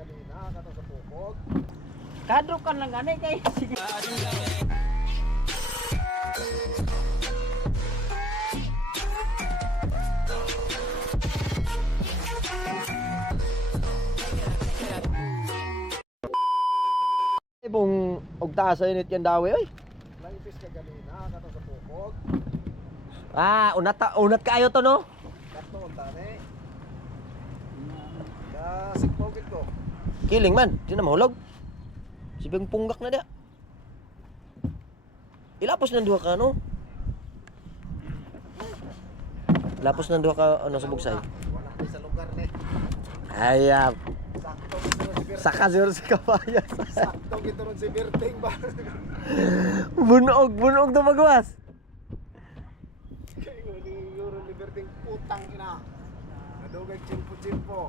kanina kato sa pukog. Kadro kan lang gani kay. Sige. Ibong ugta sa init yan daw oy. Naipis ka kanina kato sa pukog. Ah, unat kaayo to no. Kato ang tani. Sikpogit ko. Kiling man, di na mahulog. Sibing punggak na dia. Ilapos ng duha ka no. Lapos ng duha ka ano sa bugsay. Wala kayo sa lugar ni. Ayap. Sakto gito ron si Berting. Saka zero si kapayas. Sakto gito ron si Berting ba? Bunog to magwas. Kaya ron ni Berting putang ina. Nadugay chimpo-chimpo.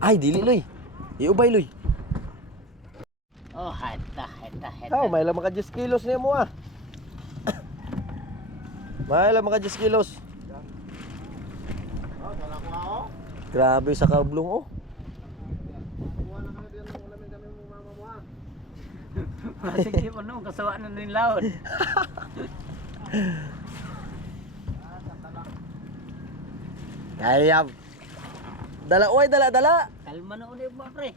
Ay, dili loy. Iubay loy. Oh, hata. How, may lang maka 10 kilos niya mo ah. May lang maka 10 kilos. Oh, wala ko ako. Grabe sa kablong oh. Kuha na kami diyan ng ulamin kami mo mama mo ah. Sige po no, kasawa na nin laon. Ayap. Dala oy, dala. Kalma na ulit mo pre.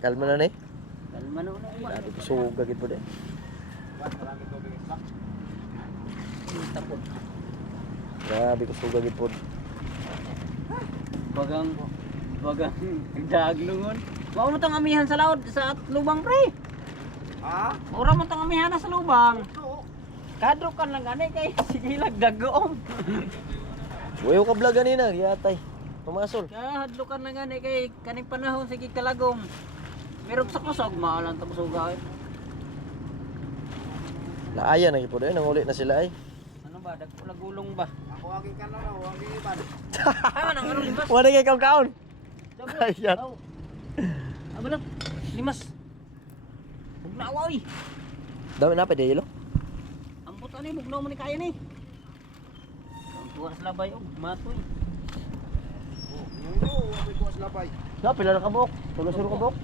Kalma na ni. Kalma na ulit mo. Grabe suga gid po de. Marami tubig sa. Tapos. Grabe ko suga gid po. Bagang daglungon. Mao mo tong amihan sa laod sa lubang pre. Ha? Ora mo tong amihan sa lubang. Oo. Kadro kan lang gani kay sige lag dagoom. Wayo ka vlog ganina, yatay. Pumasol. Kadro kan lang gani kay kaning panahon sige kalagom. Merog sa kusog maalan ta kusuga. Laaya na gid po de, nanguli na sila ay. Ano ba dagulong ba? Ako aging kanon na, aging iban. Tama nang ano limas. Wala kay kaon. Ayan. Aba lang. Limas. Huwag na awa oy. Dami na pa de yelo. Ang puto ni bugnaw mo ni kaya ni. Ang tuwa sa labay og matoy. Oh, yun, ako'y kuwas labay. Na pila na ka buok. Tulo-sulo ka buok.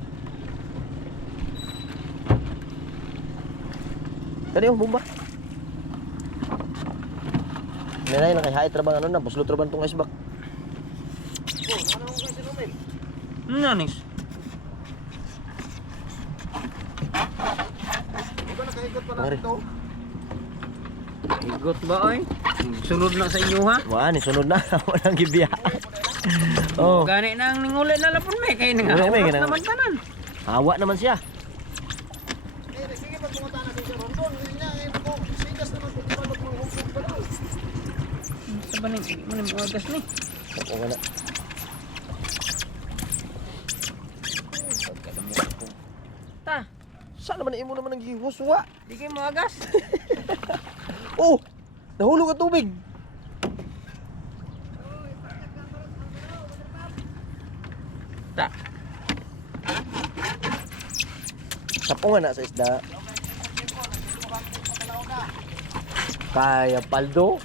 Kani yung bomba. Nenay lang kay hait trabang ano na, buslot traban tong isbak. Oh, ano mo kasi Romel? Nanis. Di ba nakahigot pa Pare. natin to? Igot ba oy? Sunod na sa inyo ha? Wa ni sunod na walang gibiya. Oh, Gani nang ninguli na lapon may kay nga. Wala, may Oras ganang- naman tanan. hawa naman siya. Eh, sige pag pumunta natin sa Rondon, hindi niya, eh, ako, sigas naman kung di ba magmulhugog pa daw. Sa baning maning oras ni. Oo nga na. Ta, Saan naman imo naman ang gihuswa? di kay mo agas. Oh, nahulog ang tubig. Ta. Sapungan na sa isda. Kaya paldo.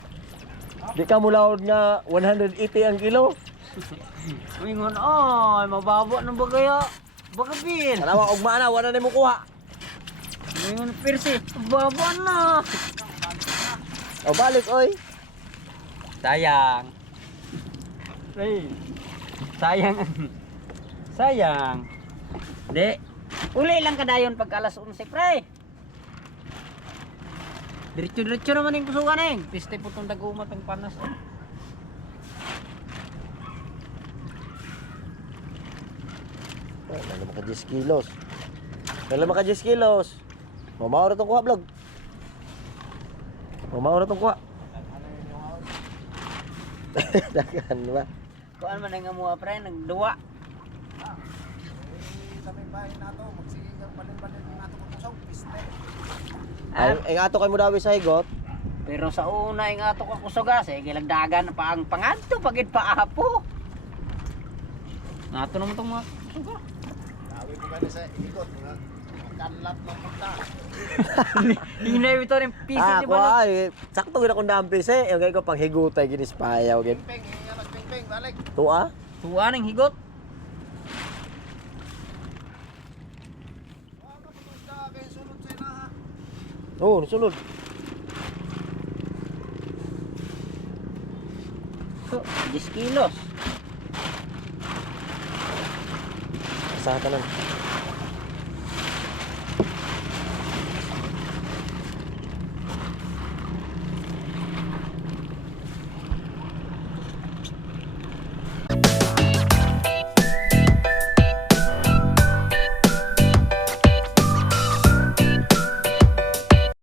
Di ka mulaod nga 180 ang kilo. Mingon oy, mababo na ba kaya? Baka bin. Tanawa og maana wala na mo kuha. Mingon pirsi, babo na. O balik oy. Sayang. Hey. Sayang. Sayang. Di. Uli lang kadayon pag alas 11 pre. Diretso naman yung kusugan eh. Piste po itong dagumat ang panas eh. Wala maka 10 kilos. Wala maka 10 kilos. Mamaura tong kuha vlog. Mamaura tong kuha. Dagan ba? Kuan man nga mo pre nagduwa. Sa may bahay na to, magsigang balin-balin na to kung kusog, piste. Ay ato kay mo daw sa higot. Pero sa una yung ato ka kusuga sige lagdagan pa ang pangadto pagid paapo. Nato naman tong mga kusuga. Sabi ko kani sa ikot, nga, kanlat ng punta. Hinay ito rin piso di ba? Kuha ay sakto gid akong dampis eh. Yung kay ko pang higutay ginispayaw gid. Ping-ping, alas ping-ping, balik. Tuwa. Tuwa ning higot. Oo, nasunod. So, 10 kilos. Asahan ka lang.